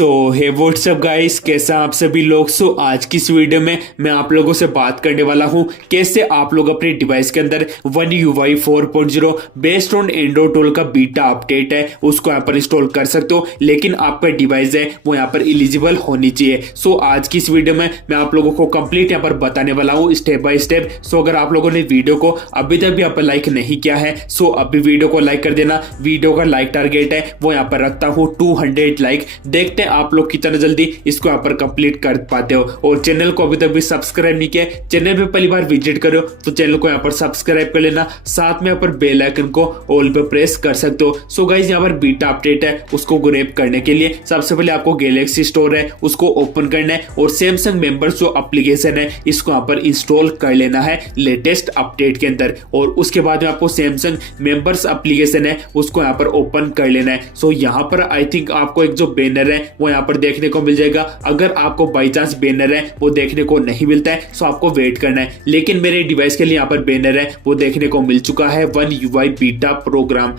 सो हे WhatsApp guys, कैसा आप सभी लोग। आज की इस वीडियो में मैं आप लोगों से बात करने वाला हूं कैसे आप लोग अपने डिवाइस के अंदर one UI 4.0 based on Android 12 का बीटा अपडेट है उसको यहाँ पर इंस्टॉल कर सकते हो, लेकिन आपका डिवाइस है वो यहाँ पर एलिजिबल होनी चाहिए। आज की इस वीडियो में मैं आप लोगों को कंप्लीट यहाँ पर बताने वाला हूँ स्टेप बाय स्टेप। अगर आप लोगों ने वीडियो को अभी तक भी यहाँ पर लाइक नहीं किया है अभी वीडियो को लाइक कर देना। वीडियो का लाइक टारगेट है वो यहाँ पर रखता हूँ 200 लाइक। देखते हैं आप लोग कितना जल्दी इसको यहाँ पर कंप्लीट कर पाते हो। और चैनल को अभी तक भी सब्सक्राइब नहीं किया, चैनल पे पहली बार विजिट करो तो चैनल को यहाँ पर सब्सक्राइब कर लेना, साथ में यहाँ पर बेल आइकन को ऑल पे प्रेस कर सकते हो। गाइस यहाँ पर बीटा अपडेट है उसको ग्रैब करने के लिए सबसे पहले आपको गैलेक्सी स्टोर है उसको ओपन करना है और सैमसंग मेंबर्स जो एप्लीकेशन है इसको यहाँ पर इंस्टॉल कर लेना है लेटेस्ट अपडेट के अंदर। और उसके बाद में आपको सैमसंग मेंबर्स एप्लीकेशन है उसको यहाँ पर ओपन कर लेना है। यहाँ पर आई थिंक आपको एक जो बैनर है वो यहाँ पर देखने को मिल जाएगा। अगर आपको बाई चांस बैनर है वो देखने को नहीं मिलता है आपको वेट करना है, लेकिन मेरे डिवाइस के लिए यहाँ पर बैनर है वो देखने को मिल चुका है वन UI बीटा प्रोग्राम।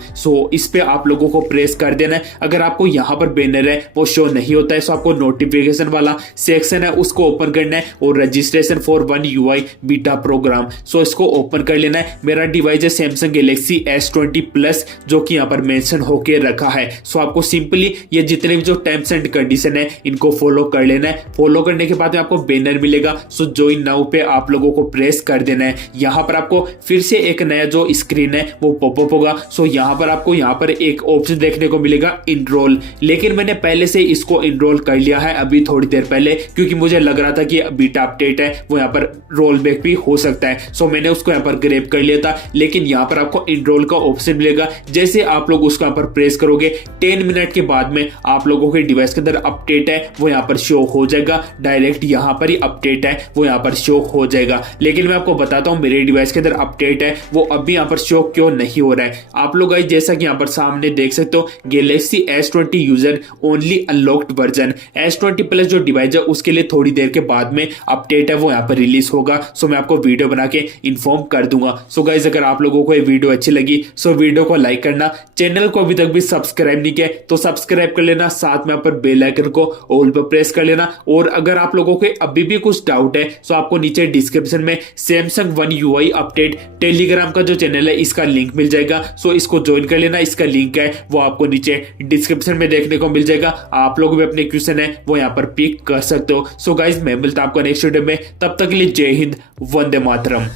इस पे आप लोगों को प्रेस कर देना है। अगर आपको यहाँ पर बैनर है वो शो नहीं होता है आपको नोटिफिकेशन वाला सेक्शन है उसको ओपन करना है और registration for one UI beta program इसको ओपन कर लेना है। मेरा डिवाइस है सैमसंग गैलेक्सी S20 प्लस जो कि यहाँ पर मेंशन होके रखा है। आपको सिंपली ये जितने भी जो टर्म्स एंड कंडीशन है इनको फॉलो कर लेना है। फॉलो करने के बाद में आपको बैनर मिलेगा ज्वाइन नाउ पे आप लोगों को प्रेस कर देना है। यहाँ पर आपको फिर से एक नया जो स्क्रीन है वो पॉपअप होगा। यहाँ पर आपको यहाँ पर एक ऑप्शन देखने को मिलेगा इनरोल, लेकिन मैंने पहले से इसको इनरोल कर लिया है अभी थोड़ी देर पहले, क्योंकि मुझे लग रहा था कि बीटा अपडेट है वो यहाँ पर रोल बैक भी हो सकता है। मैंने उसको यहाँ पर ग्रैब कर लिया था, लेकिन यहाँ पर आपको इनरोल का ऑप्शन मिलेगा। जैसे आप लोग उसको यहाँ पर प्रेस करोगे 10 मिनट के बाद में आप लोगों के डिवाइस के अंदर अपडेट है वो यहाँ पर शो हो जाएगा। डायरेक्ट यहाँ पर ही अपडेट है वो यहाँ पर शो हो जाएगा। लेकिन मैं आपको बताता हूँ मेरे डिवाइस के अंदर अपडेट है वो अभी यहाँ पर शो क्यों नहीं हो रहा है। आप लोग गाइस जैसा कि यहाँ पर सामने देख सकते हो Galaxy S20 user only unlocked version S20 plus जो डिवाइस है उसके लिए थोड़ी देर के बाद में अपडेट है वो यहाँ पर रिलीज होगा। मैं आपको वीडियो बना के इन्फॉर्म कर दूंगा। गाइस अगर आप लोगों को ये वीडियो अच्छी लगी वीडियो को लाइक करना, चैनल को अभी तक भी सब्सक्राइब नहीं किया तो सब्सक्राइब कर लेना, साथ में यहाँ पर बेल आइकन को ऑल पर प्रेस कर लेना। और अगर आप लोगों के अभी भी कुछ डाउट है आपको नीचे डिस्क्रिप्शन में Samsung one UI update Telegram का जो चैनल है इसका लिंक मिल जाएगा। इसको ज्वाइन कर लेना। इसका लिंक है वो आपको नीचे डिस्क्रिप्शन में देखने को मिल जाएगा। आप लोग भी अपने क्वेश्चन है वो यहाँ पर पिक कर सकते हो। गाइस मैं मिलता हूं आपको नेक्स्ट वीडियो में, तब तक के लिए जय हिंद, वंदे मातरम।